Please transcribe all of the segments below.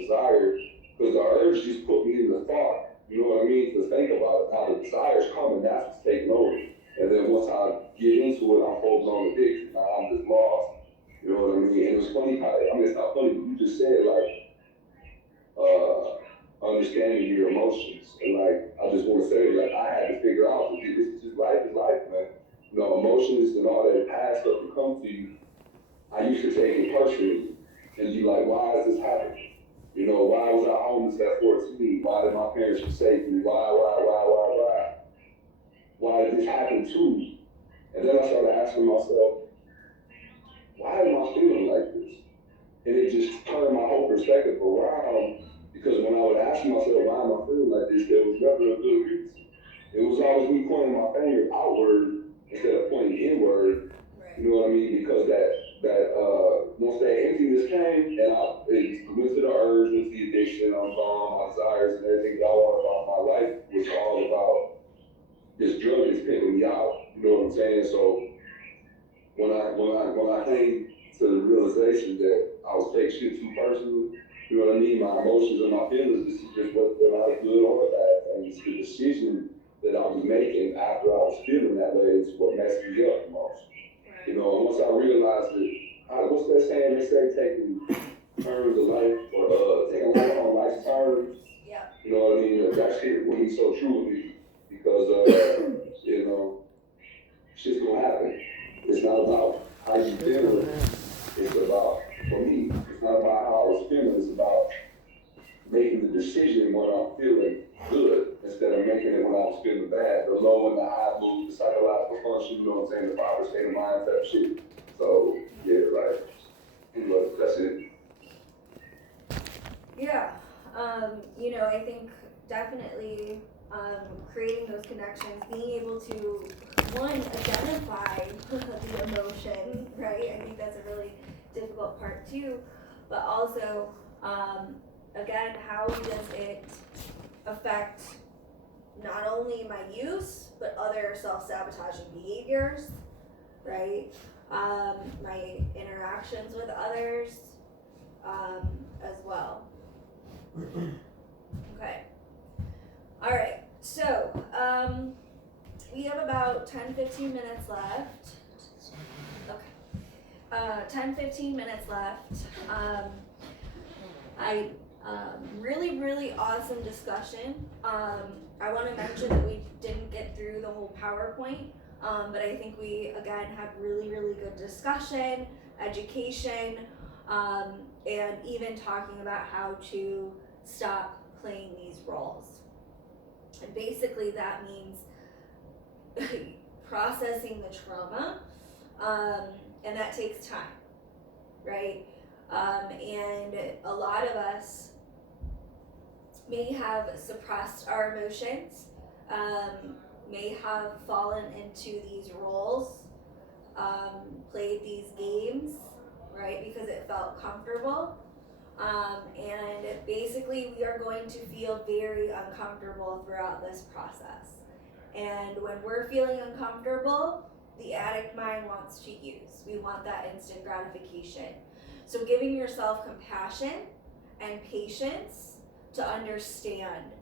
desire, because the urge just put me in the thought, you know what I mean, to think about it, how the desires come and that's what's taking over. And then once I get into it, I'm full blown addicted. Now I'm just lost. You know what I mean? And it was funny how, I mean, it's not funny, but you just said, like, understanding your emotions. And, like, I just want to say, like, I had to figure out that this is just life is life, man. You know, emotions and all that past stuff that come to you, I used to take it personally and be like, why is this happening? You know, why was I homeless at 14? Why did my parents forsake me? Why? Why did this happen to me? And then I started asking myself, why am I feeling like this? And it just turned my whole perspective around, because when I would ask myself, why am I feeling like this, there was never a good reason. It was always me pointing my finger outward instead of pointing inward. Right. You know what I mean? Because once that emptiness came and it went to the urge, went to the addiction, I'm gone, my desires and everything that I want about my life was all about this drug is pimping me out. You know what I'm saying? So when I came to the realization that I was taking shit too personally, you know what I mean? My emotions and my feelings, this is just what they're not good or bad things. The decision that I was making after I was feeling that way is what messed me up the most. You Right. know, and once I realized that, what's that saying they say, taking turns of life, or taking life on life's terms? Yep. You know what I mean? That shit rings so true with me, because, you know, shit's gonna happen. It's not about how you feel. It's about, for me, it's not about how I was feeling. It's about making the decision when I'm feeling good instead of making it when I was feeling bad. The low and the high mood, the psychological function, you know what I'm saying, the proper state of mind type shit. So, yeah, like, anyway, that's it. Yeah. I think definitely creating those connections, being able to one identify the emotion, right? I think that's a really difficult part too, but also again, how does it affect not only my use but other self-sabotaging behaviors, right? My interactions with others as well. Okay. All right. So we have about 10-15 minutes left. Okay. 10-15 minutes left. I really awesome discussion. I want to mention that we didn't get through the whole PowerPoint, but I think we again had really good discussion, education, and even talking about how to stop playing these roles. And basically that means processing the trauma, and that takes time, right? And a lot of us may have suppressed our emotions, may have fallen into these roles, played these games, right, because it felt comfortable. And basically, we are going to feel very uncomfortable throughout this process. And when we're feeling uncomfortable, the addict mind wants to use. We want that instant gratification. So, giving yourself compassion and patience to understand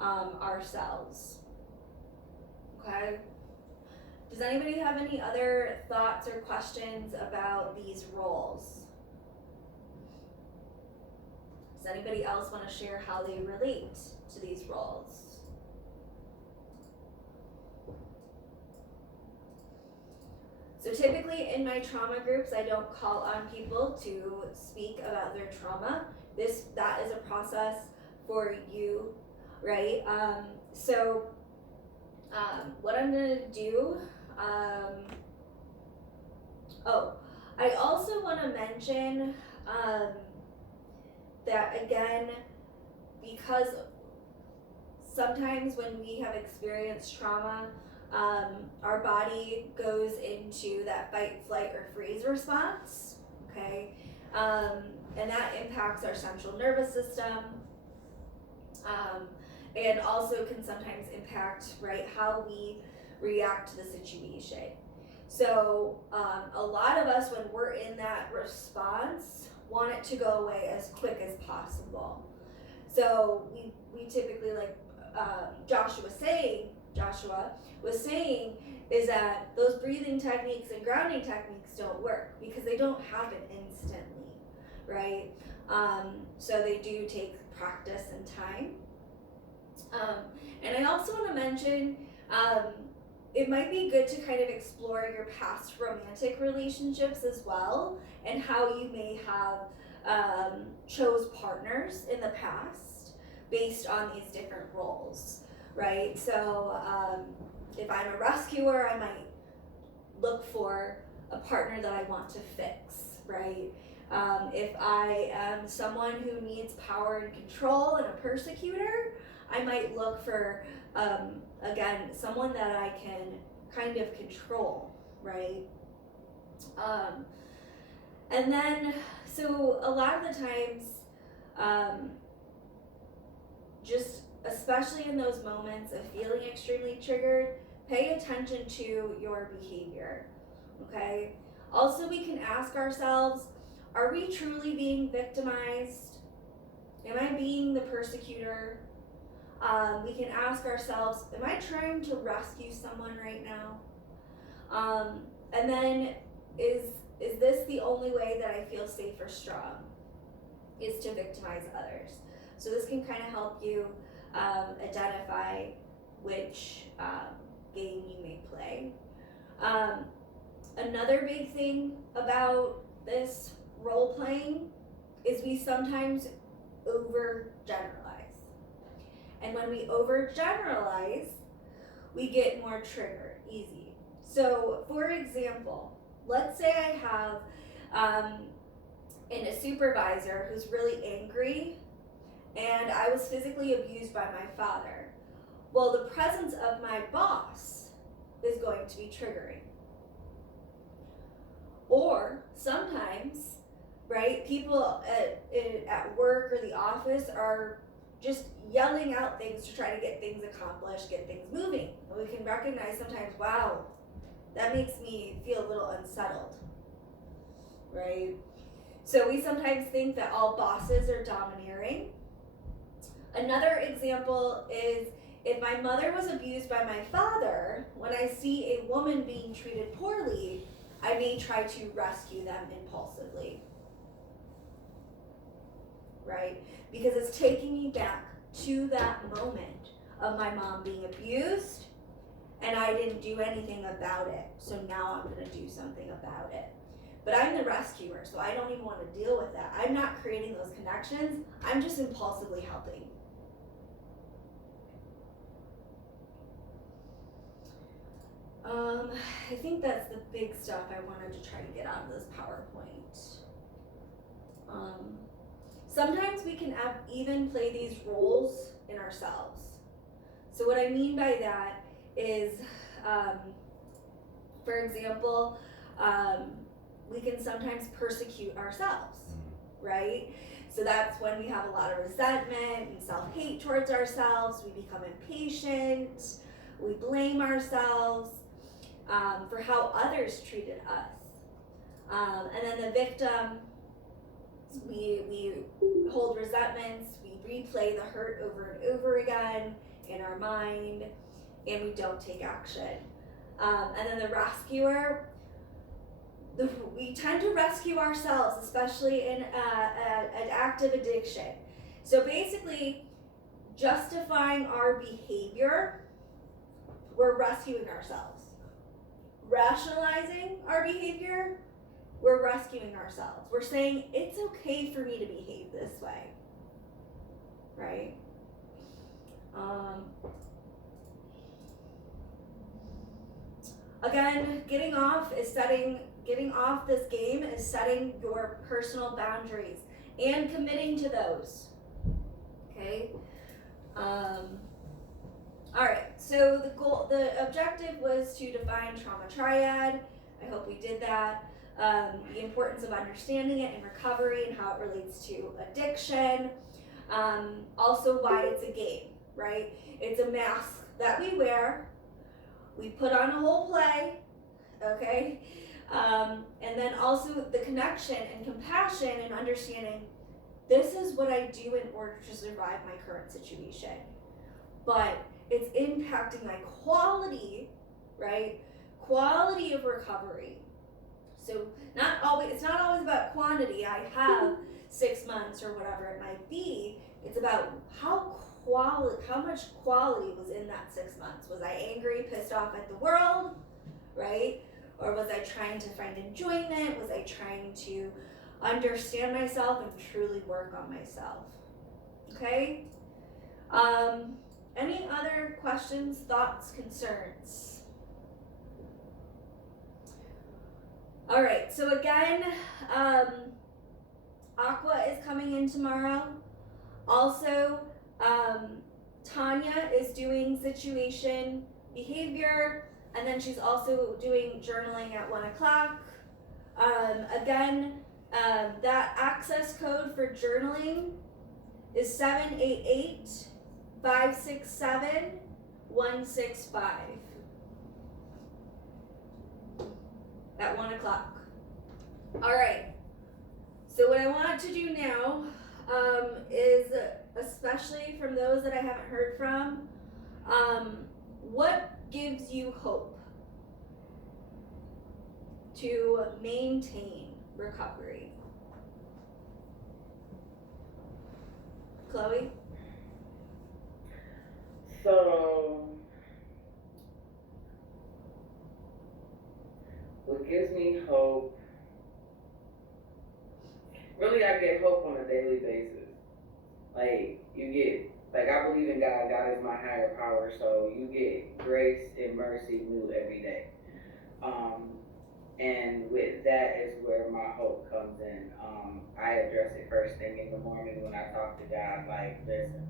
ourselves. Okay? Does anybody have any other thoughts or questions about these roles? Does anybody else want to share how they relate to these roles? So typically in my trauma groups, I don't call on people to speak about their trauma. That is a process for you, right? What I'm gonna do, I also want to mention that again, because sometimes when we have experienced trauma, our body goes into that fight, flight, or freeze response, okay? And that impacts our central nervous system, and also can sometimes impact, right, how we react to the situation. So a lot of us, when we're in that response, want it to go away as quick as possible. possible. So we typically, like Joshua was saying, is that those breathing techniques and grounding techniques don't work because they don't happen instantly, right? So they do take practice and time. And I also want to mention, it might be good to kind of explore your past romantic relationships as well, and how you may have chose partners in the past based on these different roles, right? So if I'm a rescuer, I might look for a partner that I want to fix, right? If I am someone who needs power and control and a persecutor, I might look for, again, someone that I can kind of control, right? And then, so a lot of the times, just especially in those moments of feeling extremely triggered, pay attention to your behavior, okay? Also, we can ask ourselves, are we truly being victimized? Am I being the persecutor? We can ask ourselves, am I trying to rescue someone right now? And then, is this the only way that I feel safe or strong? Is to victimize others. So this can kind of help you identify which game you may play. Another big thing about this role playing is we sometimes overgeneralize. And when we overgeneralize, we get more triggered easy. So, for example, let's say I have a supervisor who's really angry, and I was physically abused by my father. Well, the presence of my boss is going to be triggering. Or sometimes, right, people at work or the office are just yelling out things to try to get things accomplished, get things moving. And we can recognize sometimes, wow, that makes me feel a little unsettled, right? So we sometimes think that all bosses are domineering. Another example is, if my mother was abused by my father, when I see a woman being treated poorly, I may try to rescue them impulsively, right? Because it's taking me back to that moment of my mom being abused, and I didn't do anything about it. So now I'm going to do something about it. But I'm the rescuer, so I don't even want to deal with that. I'm not creating those connections. I'm just impulsively helping. I think that's the big stuff I wanted to try to get out of this PowerPoint. Sometimes we can even play these roles in ourselves. So what I mean by that is, for example, we can sometimes persecute ourselves, right? So that's when we have a lot of resentment and self-hate towards ourselves. We become impatient. We blame ourselves for how others treated us. And then the victim, we hold resentments, we replay the hurt over and over again in our mind, and we don't take action. And then the rescuer, we tend to rescue ourselves, especially in an active addiction. So basically, justifying our behavior, we're rescuing ourselves. Rationalizing our behavior, we're rescuing ourselves. We're saying, it's okay for me to behave this way, right? Again, getting off this game is setting your personal boundaries and committing to those, okay? All right, so the objective was to define trauma triad. I hope we did that. The importance of understanding it in recovery and how it relates to addiction. Also why it's a game, right? It's a mask that we wear. We put on a whole play, okay? And then also the connection and compassion and understanding this is what I do in order to survive my current situation. But it's impacting my quality, right? Quality of recovery. So it's not always about quantity. I have 6 months or whatever it might be. It's about how much quality was in that 6 months. Was I angry, pissed off at the world, right? Or was I trying to find enjoyment? Was I trying to understand myself and truly work on myself? Okay? Any other questions, thoughts, concerns? All right, so again, Aqua is coming in tomorrow. Also, Tanya is doing situation behavior, and then she's also doing journaling at 1 o'clock. Again, that access code for journaling is 788-567-165 at 1 o'clock. All right. So what I want to do now is, especially from those that I haven't heard from, what gives you hope to maintain recovery? Chloe? So, what gives me hope, really I get hope on a daily basis. Like, I believe in God. God is my higher power, so you get grace and mercy new every day. And with that is where my hope comes in. I address it first thing in the morning when I talk to God, like, listen,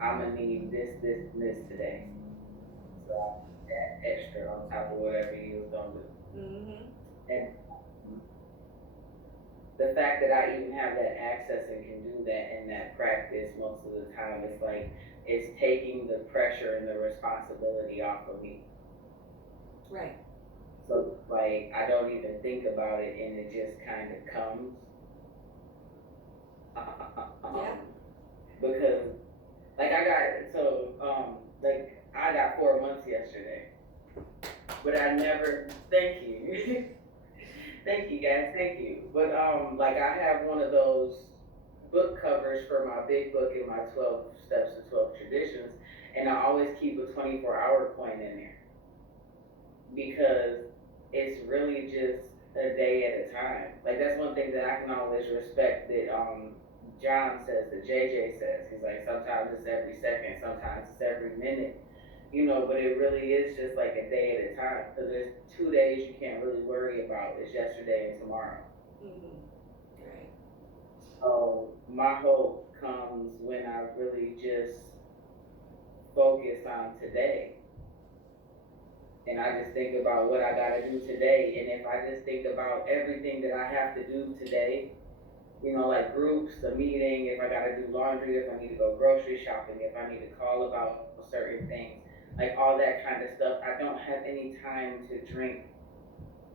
I'm gonna need this, this, and this today. So I that extra on top of whatever you was gonna do. Mm-hmm. And the fact that I even have that access and can do that and that practice most of the time, it's like it's taking the pressure and the responsibility off of me. Right. So like I don't even think about it and it just kind of comes. Yeah. Because like I got 4 months yesterday, but I never. Thank you. Thank you guys, thank you. But like I have one of those book covers for my big book in my 12 Steps to 12 Traditions, and I always keep a 24-hour coin in there because it's really just a day at a time. Like that's one thing that I can always respect that John says, that JJ says. He's like, sometimes it's every second, sometimes it's every minute, but it really is just like a day at a time because there's 2 days you can't really worry about. It's yesterday and tomorrow. Mm-hmm. Right. So my hope comes when I really just focus on today. And I just think about what I gotta do today. And if I just think about everything that I have to do today, like groups, the meeting, if I gotta do laundry, if I need to go grocery shopping, if I need to call about certain things, like all that kind of stuff, I don't have any time to drink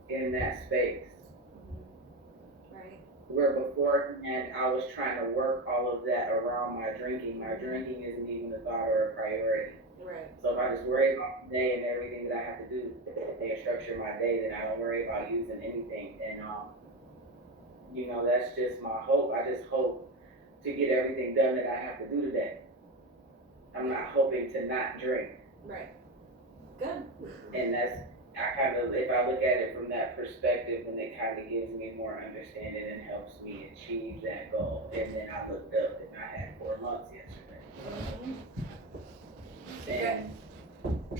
in that space. Mm-hmm. Right. Where beforehand I was trying to work all of that around my drinking. My drinking isn't even a thought or a priority. Right. So if I just worry about the day and everything that I have to do and structure my day, then I don't worry about using anything. And that's just my hope. I just hope to get everything done that I have to do today. I'm not hoping to not drink. Right. Good. And that's, if I look at it from that perspective, then it kind of gives me more understanding and helps me achieve that goal. And then I looked up and I had 4 months yesterday. Mm-hmm. And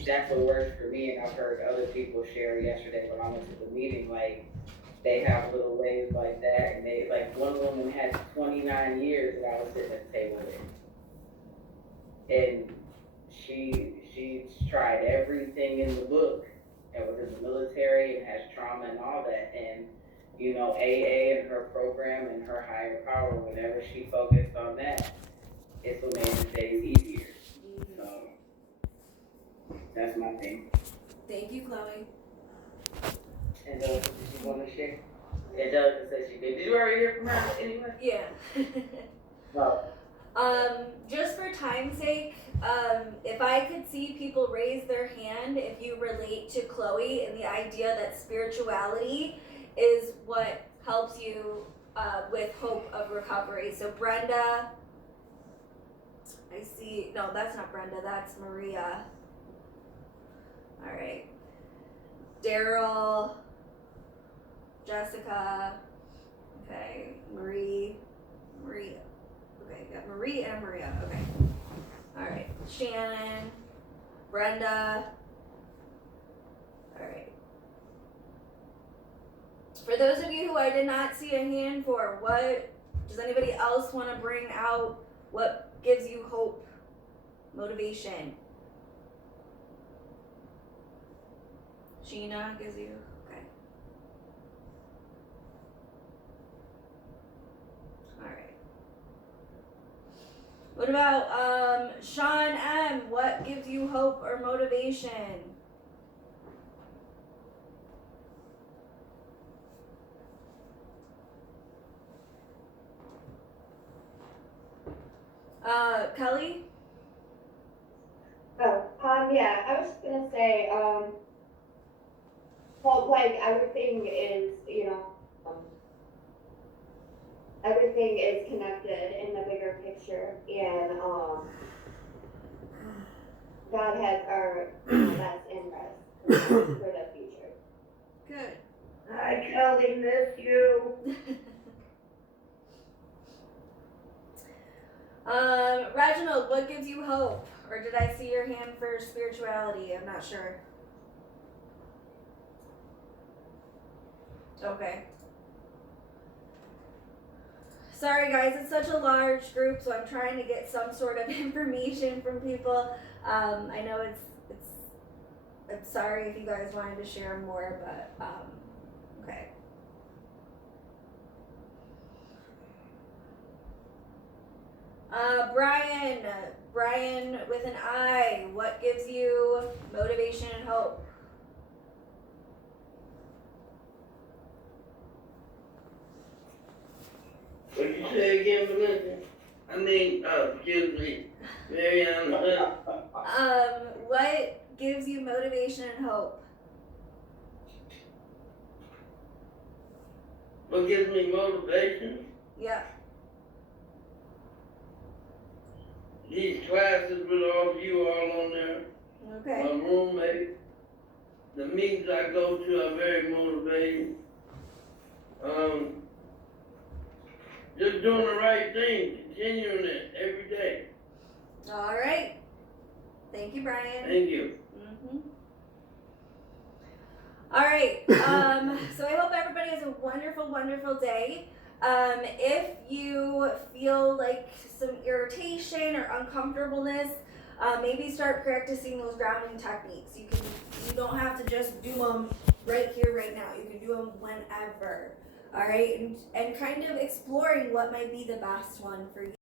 that's what works for me. And I've heard other people share yesterday when I went to the meeting, like they have little ways like that. And they, like one woman had 29 years that I was sitting at the table with. And she's tried everything in the book and was in the military and has trauma and all that. And, AA and her program and her higher power, whenever she focused on that, it's what made the days easier. So that's my thing. Thank you, Chloe. And did you want to share? Yeah, Jessica said she did. Did you already hear from her anyway? Yeah. No. Just for time's sake, if I could see people raise their hand if you relate to Chloe and the idea that spirituality is what helps you with hope of recovery. So Brenda, I see, no, that's not Brenda, that's Maria. All right. Daryl, Jessica, okay, Maria. Okay, got Marie and Maria. Okay. All right. Shannon, Brenda. All right. For those of you who I did not see a hand for, what does anybody else want to bring out? What gives you hope, motivation? Sheena gives you, okay. All right. What about Sean M? What gives you hope or motivation? Kelly? Yeah, I was just gonna say, well, like, everything is, everything is connected in the bigger picture, and, God has our best interest for the future. Good. I Kelly miss you. Reginald, what gives you hope? Or did I see your hand for spirituality? I'm not sure. Okay. Sorry guys, it's such a large group, so I'm trying to get some sort of information from people. I know I'm sorry if you guys wanted to share more, but okay. Brian with an I, what gives you motivation and hope? What you say again, Belinda? Excuse me, Mariana. What gives you motivation and hope? What gives me motivation? Yeah. These classes with all of you all on there. Okay. My roommate. The meetings I go to are very motivating. Just doing the right thing, continuing it every day. All right. Thank you, Brian. Thank you. All right. So I hope everybody has a wonderful, wonderful day. If you feel like some irritation or uncomfortableness, maybe start practicing those grounding techniques. You don't have to just do them right here, right now. You can do them whenever. All right, and kind of exploring what might be the best one for you.